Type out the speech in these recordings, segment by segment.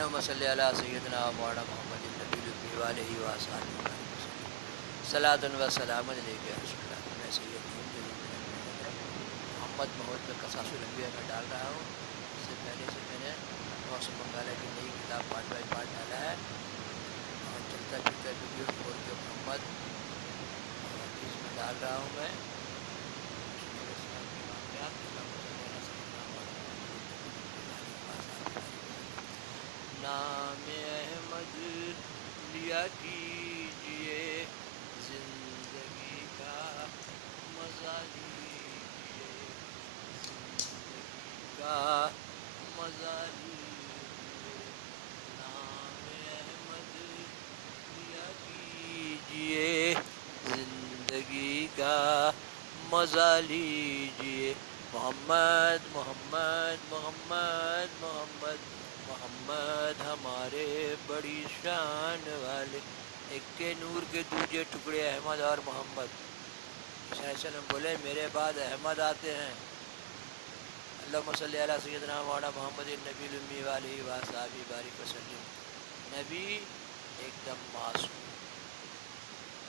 اللهم صل علی سیدنا و مولانا محمد النبی الأمی وآلہ وصحبہ وسلم صلاۃ و سلام علیک یا رسول اللہ میں سید محمد محمد قصاص الانبیاء میں ڈال رہا ہوں۔ اس سے پہلے سے میں نے موسم بنگالہ کی نئی کتاب پارٹ بائی پارٹ ڈالا ہے اور چلتا پھرتا ویڈیو کھول کے محمد اور اس میں ڈال رہا ہوں میں یوسف علیہ السلام کے واقعات۔ اللہم صلی علی سیدنا مولانا محمد النبی الأمی وآلہ وصحبہ وسلم۔ نام احمد لیا کیجئے، زندگی کا مزہ لیجئے، زندگی کا مزہ لیجئے۔ نام احمد لیا کیجئے، زندگی کا مزہ لیجئے۔ محمد محمد محمد محمد محمد ہمارے بڑی شان والے، ایک کے نور کے دوجے ٹکڑے احمد اور محمد۔ عیسیٰ علیہ السلام بولے میرے بعد احمد آتے ہیں۔ اللہم صلی علی سیدنا مولانا محمد النبی الأمی وآلہ وصحبہ بارک وسلم۔ نبی ایک دم معصوم،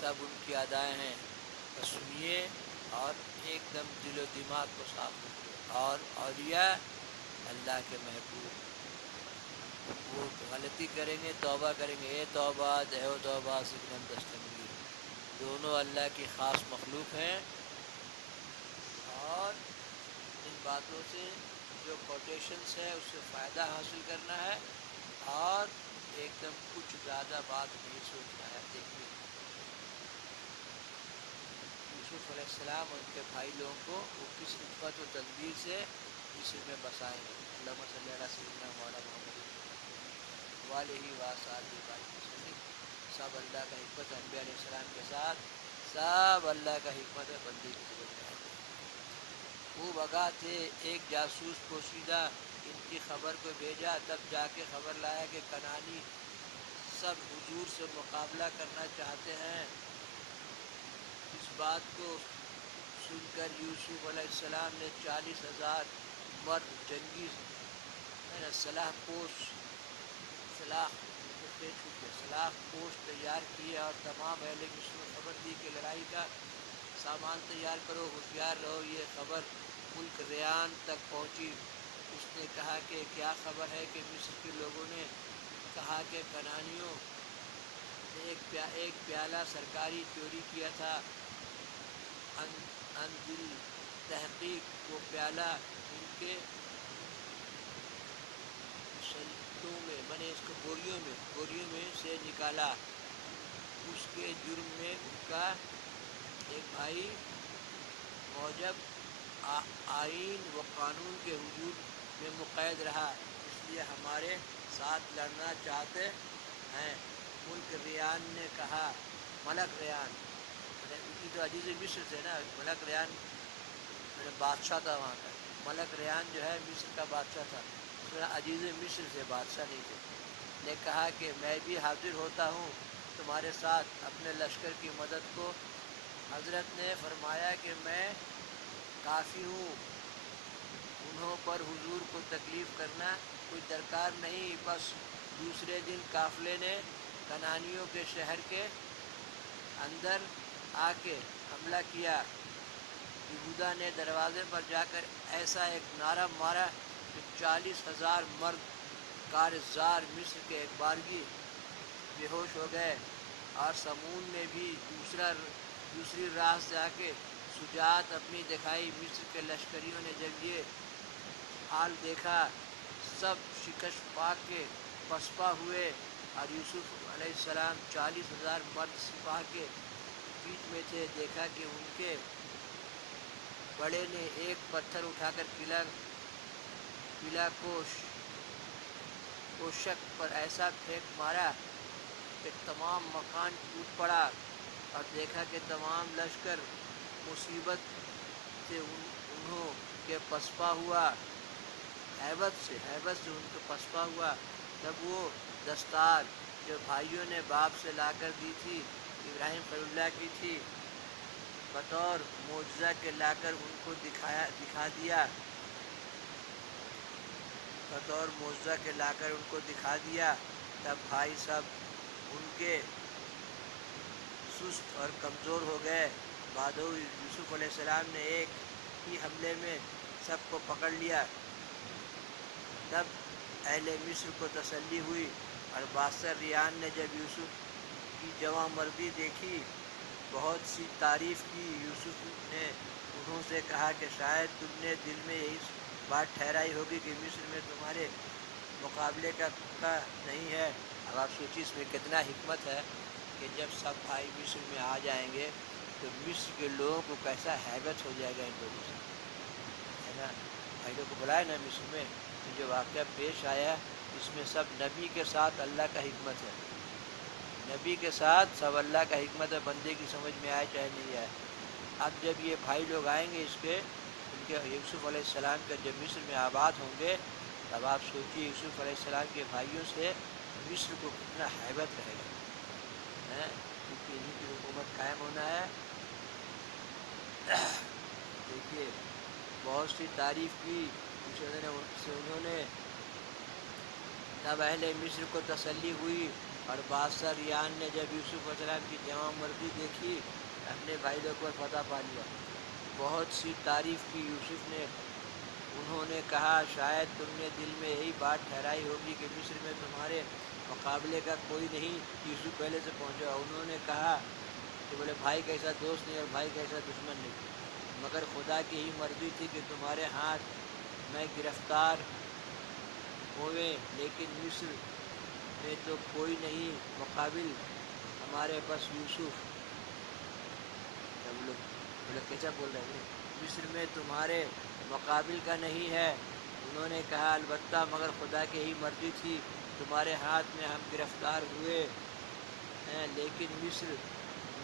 سب ان کی ادائیں ہیں، بس سنیے اور ایک دم دل و دماغ کو صاف رکھیے۔ اور اولیاء اللہ کے محبوب، وہ غلطی کریں گے توبہ کریں گے، اے توبہ دہو توبہ سکنم دستگیر، دونوں اللہ کی خاص مخلوق ہیں۔ اور ان باتوں سے جو کوٹیشنس ہے اس سے فائدہ حاصل کرنا ہے اور ایک دم کچھ زیادہ بات نہیں سوچنا ہے۔ دیکھیے یوسف علیہ السلام اور ان کے بھائی لوگوں کو وہ کس حکمت و تدبیر سے مصر میں بسائیں گے۔ اللہم صلی علی سیدنا مولانا محمد وآلہ وصحبہ وسلم۔ سب اللہ کا حکمت ہے، انبیاء علیہ السلام کے ساتھ سب اللہ کا حکمت ہے، بندے کی ضرورت ہے۔ خوب آگاہ تھے، ایک جاسوس پوشیدہ ان کی خبر کو بھیجا، تب جا کے خبر لایا کہ کنعانی سب حضور سے مقابلہ کرنا چاہتے ہیں۔ اس بات کو سن کر یوسف علیہ السلام نے 40,000 مرد جنگی سلاح پوش تیار کیے اور تمام اہل مصر کو خبر دی کہ لڑائی کا سامان تیار کرو، ہوشیار رہو۔ یہ خبر ملک ریان تک پہنچی۔ اس نے کہا کہ کیا خبر ہے کہ مصر کے لوگوں نے کہا کہ کنعانیوں نے ایک پیالہ سرکاری چوری کیا تھا۔ ان دل تحقیق وہ پیالہ ان کے سلطوں میں بنے اس کو بوریوں میں سے نکالا۔ اس کے جرم میں ان کا ایک بھائی موجب آئین و قانون کے حدود میں مقید رہا، اس لیے ہمارے ساتھ لڑنا چاہتے ہیں۔ ملک ریان نے کہا، ملک ریان ان کی تو عزیز مصر تھے نا، ملک ریان بادشاہ تھا وہاں کا۔ ملک ریان جو ہے مصر کا بادشاہ تھا، اس میں عزیز مصر سے بادشاہ نہیں تھے۔ نے کہا کہ میں بھی حاضر ہوتا ہوں تمہارے ساتھ اپنے لشکر کی مدد کو۔ حضرت نے فرمایا کہ میں کافی ہوں، انہوں پر حضور کو تکلیف کرنا کچھ درکار نہیں۔ بس دوسرے دن قافلے نے کنعانیوں کے شہر کے اندر آ کے حملہ کیا۔ یہودا نے دروازے پر جا کر ایسا ایک نعرہ مارا کہ 40,000 مرد کارزار مصر کے ایک بارگی بے ہوش ہو گئے۔ اور سمون میں بھی دوسری راہ سے آ کے شجاعت اپنی دکھائی۔ مصر کے لشکریوں نے جب یہ حال دیکھا سب شکست پا کے پسپا ہوئے، اور یوسف علیہ السلام 40,000 مرد سپاہ کے بیچ میں تھے۔ دیکھا کہ ان کے بڑے نے ایک پتھر اٹھا کر قلعہ کوشک پر ایسا پھینک مارا کہ تمام مکان ٹوٹ پڑا، اور دیکھا کہ تمام لشکر مصیبت سے انہوں کے پسپا ہوا، ہیبت سے ان کو پسپا ہوا۔ تب وہ دستار جو بھائیوں نے باپ سے لا کر دی تھی، ابراہیم خلیل اللہ کی تھی، بطور معجزہ کے لا کر ان کو دکھا دیا۔ بطور معجزہ کے لا کر ان کو دکھا دیا، تب بھائی سب ان کے سست اور کمزور ہو گئے۔ بعدو یوسف علیہ السلام نے ایک ہی حملے میں سب کو پکڑ لیا۔ تب اہل مصر کو تسلی ہوئی، اور بادشاہ ریان نے جب یوسف کی جواں مردی دیکھی، بہت سی تعریف کی۔ یوسف نے انہوں سے کہا کہ شاید تم نے دل میں یہی بات ٹھہرائی ہوگی کہ مصر میں تمہارے مقابلے کا نہیں ہے۔ اب آپ سوچیے اس میں کتنا حکمت ہے کہ جب سب بھائی مصر میں آ جائیں گے تو مصر کے لوگوں کو کیسا ہیبت ہو جائے گا ان لوگوں سے، ہے نا۔ بھائیوں کو بلائے نا مصر میں، جو واقعہ پیش آیا اس میں سب نبی کے ساتھ اللہ کا حکمت ہے، نبی کے ساتھ سب اللہ کا حکمت ہے، بندے کی سمجھ میں آئے چاہے نہیں آئے۔ اب جب یہ بھائی لوگ آئیں گے اس کے ان کے یوسف علیہ السلام کا جب مصر میں آباد ہوں گے، تب آپ سوچیے یوسف علیہ السلام کے بھائیوں سے مصر کو کتنا ہیبت رہے گا، کیونکہ انہیں کی حکومت قائم ہونا ہے۔ دیکھیے بہت سی تعریف کی انہوں نے۔ تب اہل مصر کو تسلی ہوئی، اور بادشاہ ریان نے جب یوسف علیہ السلام کی جواں مردی دیکھی، اپنے بھائی لوگ پر فتح پا لیا۔ بہت سی تعریف کی یوسف نے۔ انہوں نے کہا شاید تم نے دل میں یہی بات ٹھہرائی ہوگی کہ مصر میں تمہارے مقابلے کا کوئی نہیں۔ یوسف پہلے سے پہنچا۔ انہوں نے کہا کہ بولے بھائی کیسا دوست نہیں اور بھائی کیسا دشمن نہیں، مگر خدا کی ہی مرضی تھی کہ تمہارے ہاتھ میں گرفتار ہوئے، لیکن مصر میں تو کوئی نہیں مقابل ہمارے بس یوسف۔ بولے کیسا بول رہے ہیں، مصر میں تمہارے مقابل کا نہیں ہے۔ انہوں نے کہا البتہ مگر خدا کی ہی مرضی تھی، تمہارے ہاتھ میں ہم گرفتار ہوئے ہیں، لیکن مصر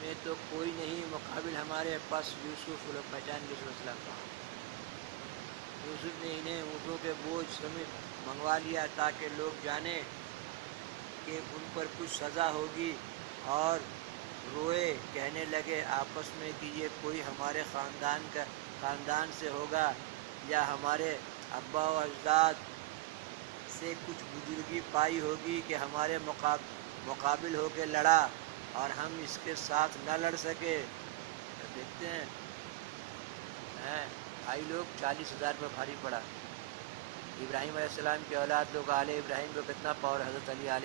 میں تو کوئی نہیں مقابل ہمارے پاس یوسف۔ لوگ پہچان کے السلام کہا۔ یوسف نے انہیں اونٹوں کے بوجھ سمیت منگوا لیا تاکہ لوگ جانیں کہ ان پر کچھ سزا ہوگی، اور روئے کہنے لگے آپس میں کہ یہ کوئی ہمارے خاندان سے ہوگا، یا ہمارے ابا و اجداد سے کچھ بزرگی پائی ہوگی کہ ہمارے مقابل ہو کے لڑا اور ہم اس کے ساتھ نہ لڑ سکے۔ دیکھتے ہیں بھائی لوگ 40,000 پر بھاری پڑا۔ ابراہیم علیہ السلام کے اولاد لوگ آل ابراہیم کو کتنا پاور، حضرت علی آل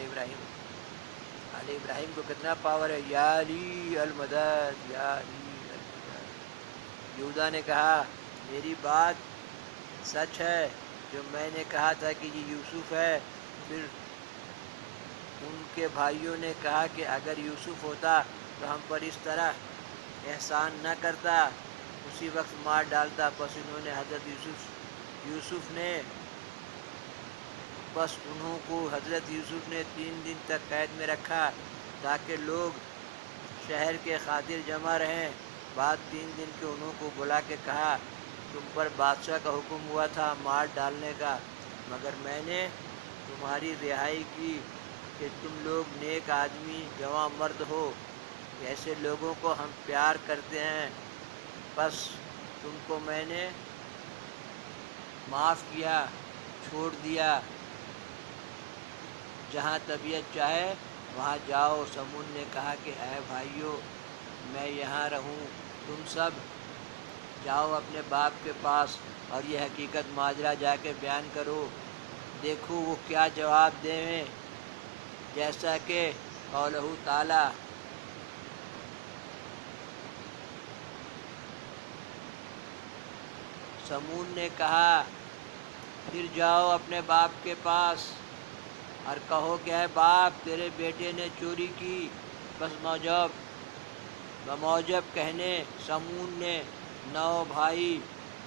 ابراہیم کو کتنا پاور ہے، یا علی المدد یا علی المدد۔ یہودا نے کہا میری بات سچ ہے جو میں نے کہا تھا کہ یہ یوسف ہے۔ پھر ان کے بھائیوں نے کہا کہ اگر یوسف ہوتا تو ہم پر اس طرح احسان نہ کرتا، اسی وقت مار ڈالتا۔ بس انہوں کو حضرت یوسف نے 3 دن تک قید میں رکھا تاکہ لوگ شہر کے خاطر جمع رہیں۔ بعد 3 دن کے انہوں کو بلا کے کہا تم پر بادشاہ کا حکم ہوا تھا مار ڈالنے کا، مگر میں نے تمہاری رہائی کی کہ تم لوگ نیک آدمی جواں مرد ہو، ایسے لوگوں کو ہم پیار کرتے ہیں، بس تم کو میں نے معاف کیا، چھوڑ دیا، جہاں طبیعت چاہے وہاں جاؤ۔ سمون نے کہا کہ اے بھائیو میں یہاں رہوں، تم سب جاؤ اپنے باپ کے پاس اور یہ حقیقت ماجرا جا کے بیان کرو، دیکھو وہ کیا جواب دیں۔ جیسا کہ قولہ تعالی سمون نے کہا پھر جاؤ اپنے باپ کے پاس اور کہو کہ اے باپ تیرے بیٹے نے چوری کی۔ بس بموجب کہنے سمون نے 9 بھائی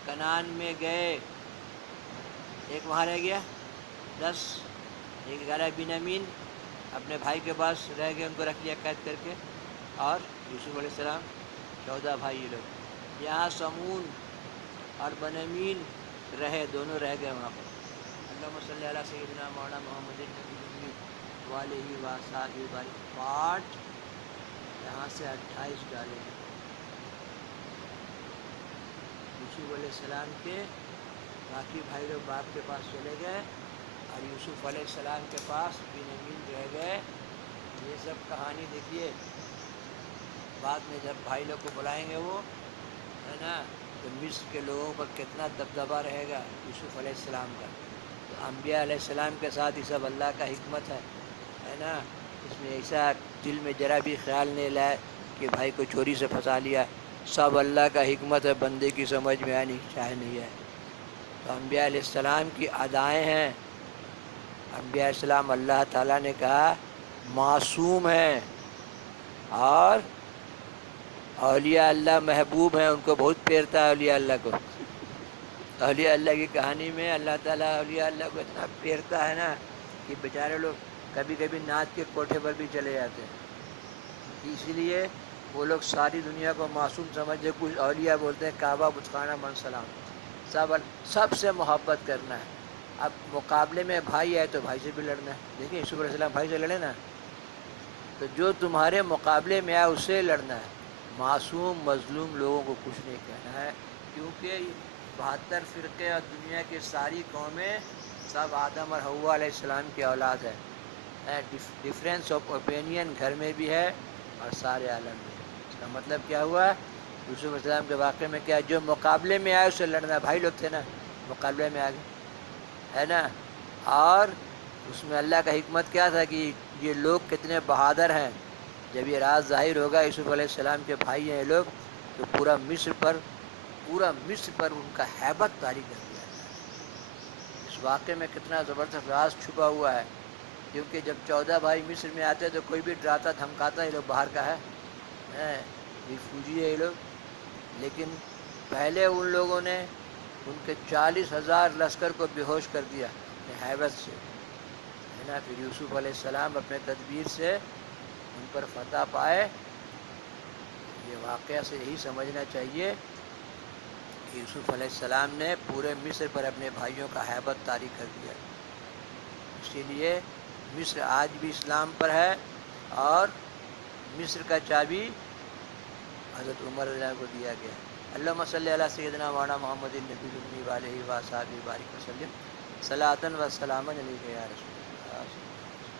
کنعان میں گئے، ایک وہاں رہ گیا 10، ایک 11 بنیامین اپنے بھائی کے پاس رہ گئے، ان کو رکھ لیا قید کر کے، اور یوسف علیہ السلام 14 بھائی یہ لوگ۔ یہاں سمون اور بنیامین رہے، دونوں رہ گئے وہاں پر۔ اللہم صلی علی سیدنا مولانا محمد النبی علیہ وصحبہ وبارک۔ پارٹ یہاں سے 28 ڈالیں گے۔ یوسف علیہ السلام کے باقی بھائی لوگ باپ کے پاس چلے گئے، اور یوسف علیہ السلام کے پاس بنیامین رہ گئے. یہ سب کہانی دیکھیے بعد میں جب بھائی لوگ کو بلائیں گے وہ ہے نا تو مصر کے لوگوں پر کتنا دبدبا رہے گا یوسف علیہ السلام کا. تو انبیاء علیہ السلام کے ساتھ یہ سب اللہ کا حکمت ہے نا. اس میں ایسا دل میں ذرا بھی خیال نہیں لائے کہ بھائی کو چوری سے پھنسا لیا. سب اللہ کا حکمت ہے, بندے کی سمجھ میں آنی چاہے نہیں ہے. تو انبیاء علیہ السلام کی ادائیں ہیں. انبیاء علیہ السلام اللہ تعالیٰ نے کہا معصوم ہیں, اور اولیاء اللہ محبوب ہیں, ان کو بہت پیرتا ہے اولیاء اللہ کو. اولیاء اللہ کی کہانی میں اللہ تعالیٰ اولیاء اللہ کو اتنا پیرتا ہے نا کہ بیچارے لوگ کبھی کبھی ناچ کے کوٹھے پر بھی چلے جاتے ہیں. اسی لیے وہ لوگ ساری دنیا کو معصوم سمجھتے. کچھ اولیاء بولتے ہیں کعبہ بتخانہ من سلام, سب سے محبت کرنا ہے. اب مقابلے میں بھائی ہے تو بھائی سے بھی لڑنا ہے. دیکھیں یوسف علیہ السلام بھائی سے لڑے نا, تو جو تمہارے مقابلے میں آئے اس سے لڑنا ہے. معصوم مظلوم لوگوں کو کچھ نہیں کہنا ہے, کیونکہ 72 فرقے اور دنیا کی ساری قومیں سب آدم اور حوا علیہ السلام کی اولاد ہے. ڈفرینس آف اوپینین گھر میں بھی ہے اور سارے عالم میں ہے. اس کا مطلب کیا ہوا, یوسف علیہ السلام کے واقعے میں کیا, جو مقابلے میں آئے اس سے لڑنا. بھائی لوگ تھے نا مقابلے میں آگے ہے نا. اور اس میں اللہ کا حکمت کیا تھا کہ یہ لوگ کتنے بہادر ہیں. جب یہ راز ظاہر ہوگا یوسف علیہ السلام کے بھائی ہیں یہ لوگ, تو پورا مصر پر ان کا ہیبت طاری کر دیا اللہ نے. اس واقعے میں کتنا زبردست راز چھپا ہوا ہے. کیونکہ جب 14 بھائی مصر میں آتے تو کوئی بھی ڈراتا دھمکاتا یہ لوگ باہر کا ہے ریفیوجی ہے یہ لوگ. لیکن پہلے ان لوگوں نے ان کے 40,000 لشکر کو بے ہوش کر دیا اپنے ہیبت سے ہے نا. پھر یوسف علیہ السلام اپنے تدبیر سے ان پر فتح پائے. یہ واقعہ سے یہی سمجھنا چاہیے کہ یوسف علیہ السلام نے پورے مصر پر اپنے بھائیوں کا ہیبت طاری کر دیا. اسی لیے مصر آج بھی اسلام پر ہے, اور مصر کا چابی حضرت عمر رضی اللہ عنہ کو دیا گیا. اللہم صلی علی سیدنا مولانا محمد النبی الامی وعلیہ وصحبہ بارک وسلم صلاۃ و سلاما علیک یا رسول.